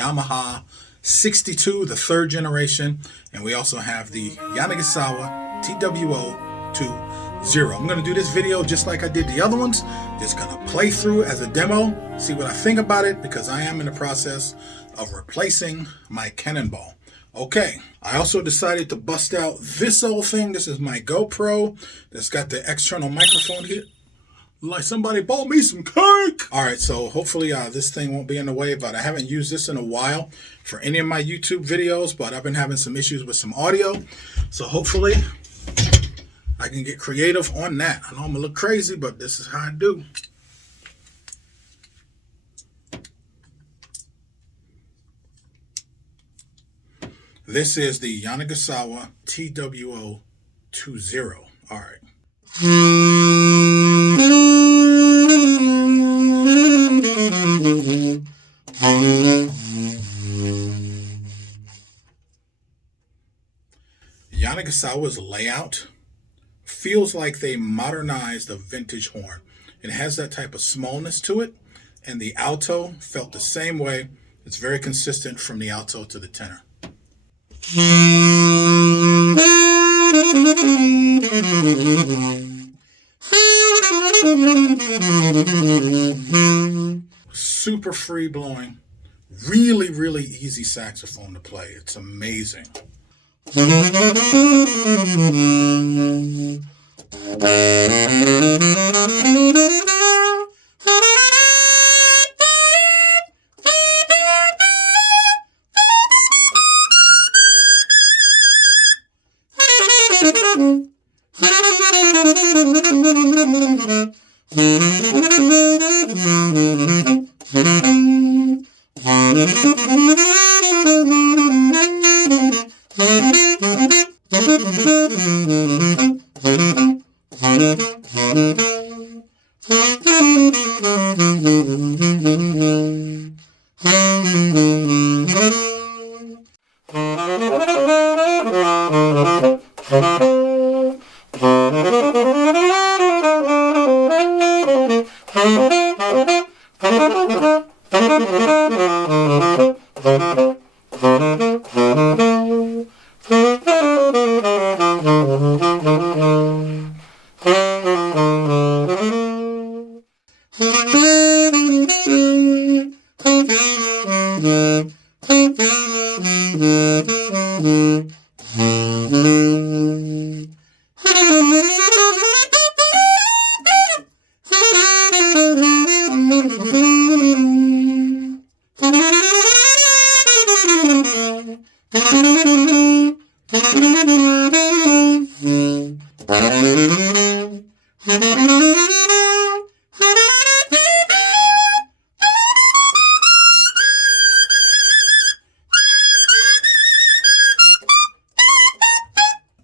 Yamaha 62, the third generation, and we also have the Yanagisawa TWO20. I'm going to do this video just like I did the other ones, just going to play through as a demo, see what I think about it, because I am in the process of replacing my Cannonball. Okay, I also decided to bust out this old thing. This is my GoPro that's got the external microphone here. Like somebody bought me some cake. All right, so hopefully this thing won't be in the way, but I haven't used this in a while for any of my YouTube videos, but I've been having some issues with some audio. So hopefully I can get creative on that. I know I'm gonna look crazy, but this is how I do. This is the Yanagisawa TWO20. All right. Yanagisawa's layout feels like they modernized a vintage horn. It has that type of smallness to it, and the Alto felt the same way. It's very consistent from the Alto to the Tenor. Super free blowing, really easy saxophone to play. It's amazing.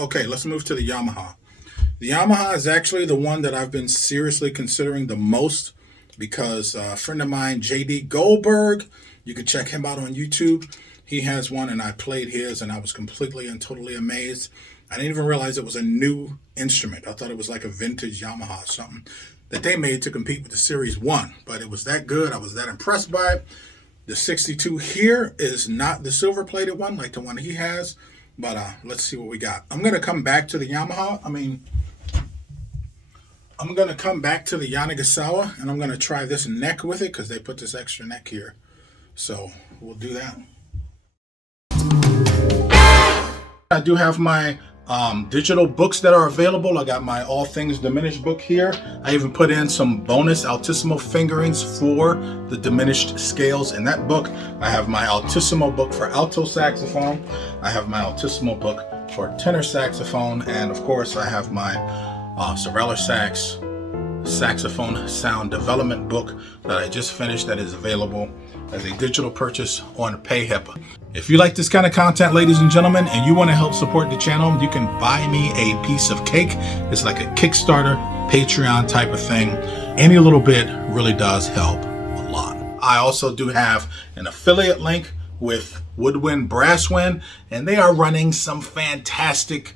Okay, let's move to the Yamaha. The Yamaha is actually the one that I've been seriously considering the most because a friend of mine, JD Goldberg, you can check him out on YouTube. He has one and I played his and I was completely and totally amazed. I didn't even realize it was a new instrument. I thought it was like a vintage Yamaha or something that they made to compete with the Series 1. But it was that good. I was that impressed by it. The 62 here is not the silver plated one like the one he has. But let's see what we got. I'm going to come back to the Yamaha. I'm going to come back to the Yanagisawa, and I'm going to try this neck with it because they put this extra neck here. So we'll do that. I do have my digital books that are available. I got my All Things Diminished book here. I even put in some bonus Altissimo fingerings for the diminished scales in that book. I have my Altissimo book for alto saxophone. I have my Altissimo book for tenor saxophone. And of course, I have my Sirvalorsax saxophone sound development book that I just finished that is available as a digital purchase on PayHipa. If you like this kind of content, ladies and gentlemen, and you want to help support the channel, you can buy me a piece of cake. It's like a Kickstarter, Patreon type of thing. Any little bit really does help a lot. I also do have an affiliate link with Woodwind Brasswind, and they are running some fantastic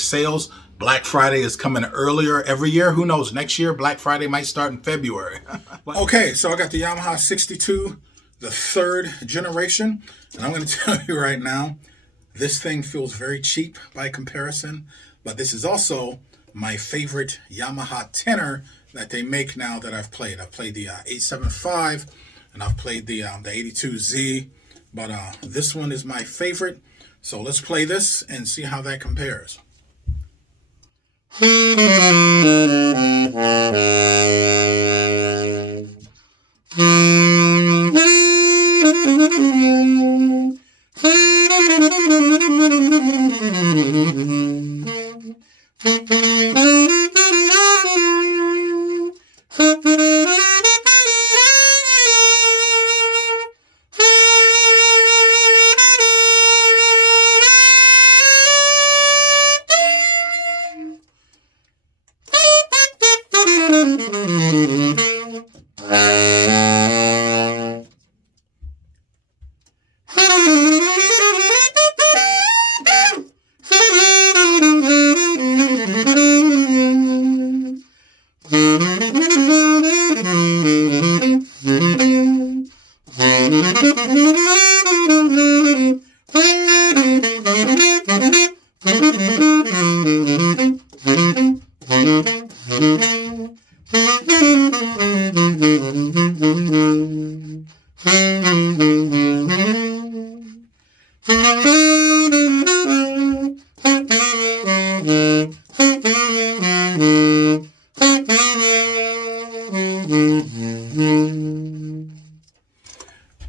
sales. Black Friday is coming earlier every year. Who knows? Next year, Black Friday might start in February. Okay, so I got the Yamaha 62, the 3rd generation. And I'm going to tell you right now, this thing feels very cheap by comparison, but this is also my favorite Yamaha tenor that they make now that I've played. I've played the 875 and I've played the 82Z, but this one is my favorite. So let's play this and see how that compares.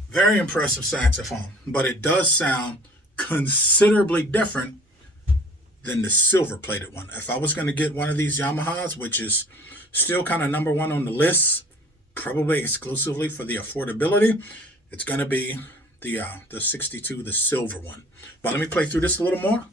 Very impressive saxophone, but it does sound considerably different than the silver plated one. If I was going to get one of these Yamahas, which is still kind of #1 on the list, probably exclusively for the affordability, it's going to be the 62, the silver one. But let me play through this a little more.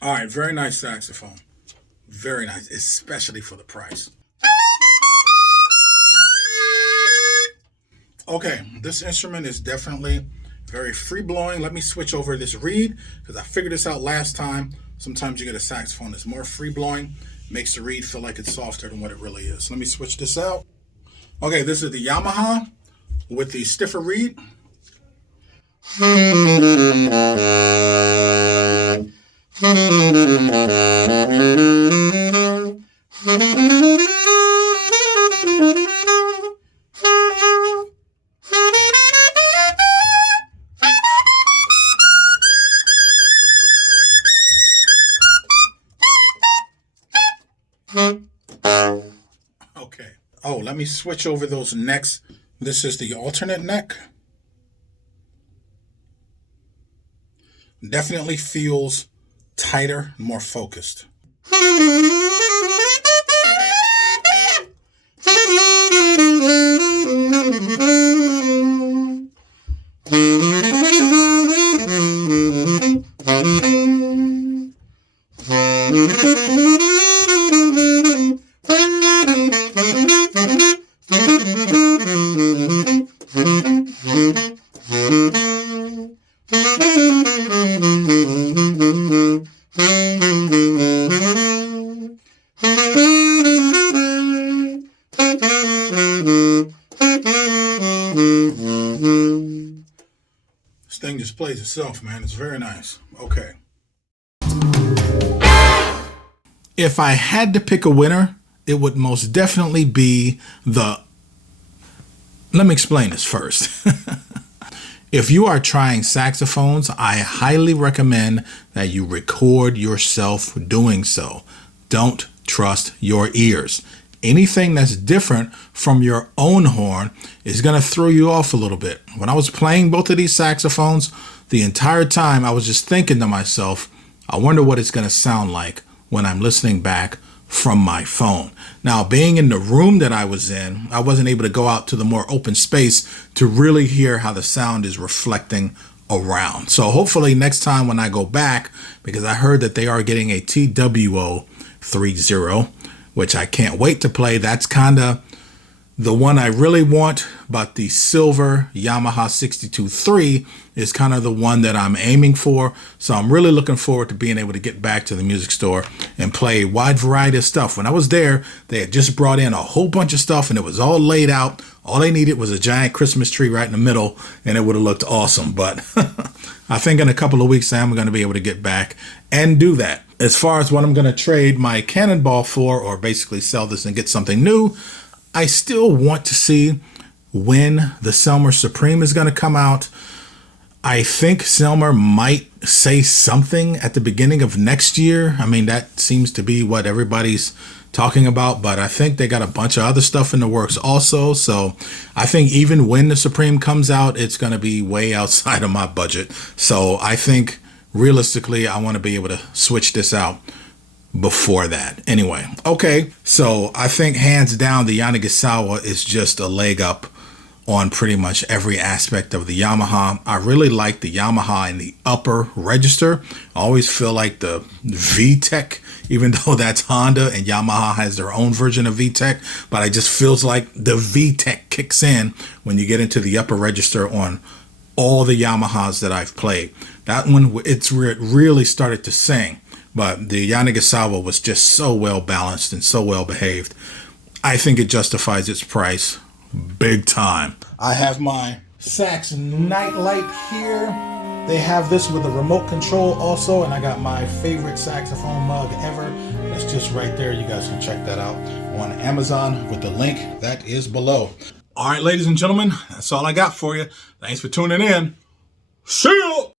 All right, very nice saxophone. Very nice, especially for the price. Okay, this instrument is definitely very free-blowing. Let me switch over this reed because I figured this out last time. Sometimes you get a saxophone that's more free-blowing, makes the reed feel like it's softer than what it really is. Let me switch this out. Okay, this is the Yamaha with the stiffer reed. Okay. Oh, let me switch over those necks. This is the alternate neck. Definitely feels tighter, more focused. This thing just plays itself, man. It's very nice. Okay. If I had to pick a winner, it would most definitely be the... Let me explain this first. If you are trying saxophones, I highly recommend that you record yourself doing so. Don't trust your ears. Anything that's different from your own horn is going to throw you off a little bit. When I was playing both of these saxophones, the entire time I was just thinking to myself, I wonder what it's going to sound like when I'm listening back from my phone. Now, being in the room that I was in, I wasn't able to go out to the more open space to really hear how the sound is reflecting around. So hopefully next time when I go back, because I heard that they are getting a TWO20, which I can't wait to play. That's kind of the one I really want, but the silver Yamaha 62.3 is kind of the one that I'm aiming for. So I'm really looking forward to being able to get back to the music store and play a wide variety of stuff. When I was there, they had just brought in a whole bunch of stuff and it was all laid out. All they needed was a giant Christmas tree right in the middle and it would have looked awesome. But I think in a couple of weeks, I'm going to be able to get back and do that. As far as what I'm going to trade my Cannonball for, or basically sell this and get something new, I still want to see when the Selmer Supreme is going to come out. I think Selmer might say something at the beginning of next year. I mean, that seems to be what everybody's talking about, but I think they got a bunch of other stuff in the works also. So I think even when the Supreme comes out, it's going to be way outside of my budget. So I think realistically, I want to be able to switch this out before that. Anyway, okay, so I think hands down the Yanagisawa is just a leg up on pretty much every aspect of the Yamaha. I really like the Yamaha in the upper register. I always feel like the VTEC, even though that's Honda and Yamaha has their own version of VTEC, but it just feels like the VTEC kicks in when you get into the upper register on all the Yamahas that I've played. That one, it's where it really started to sing. But the Yanagisawa was just so well balanced and so well behaved. I think it justifies its price big time. I have my Sax nightlight here. They have this with a remote control also, and I got my favorite saxophone mug ever. That's just right there. You guys can check that out on Amazon with the link that is below. All right, ladies and gentlemen, that's all I got for you. Thanks for tuning in. See you!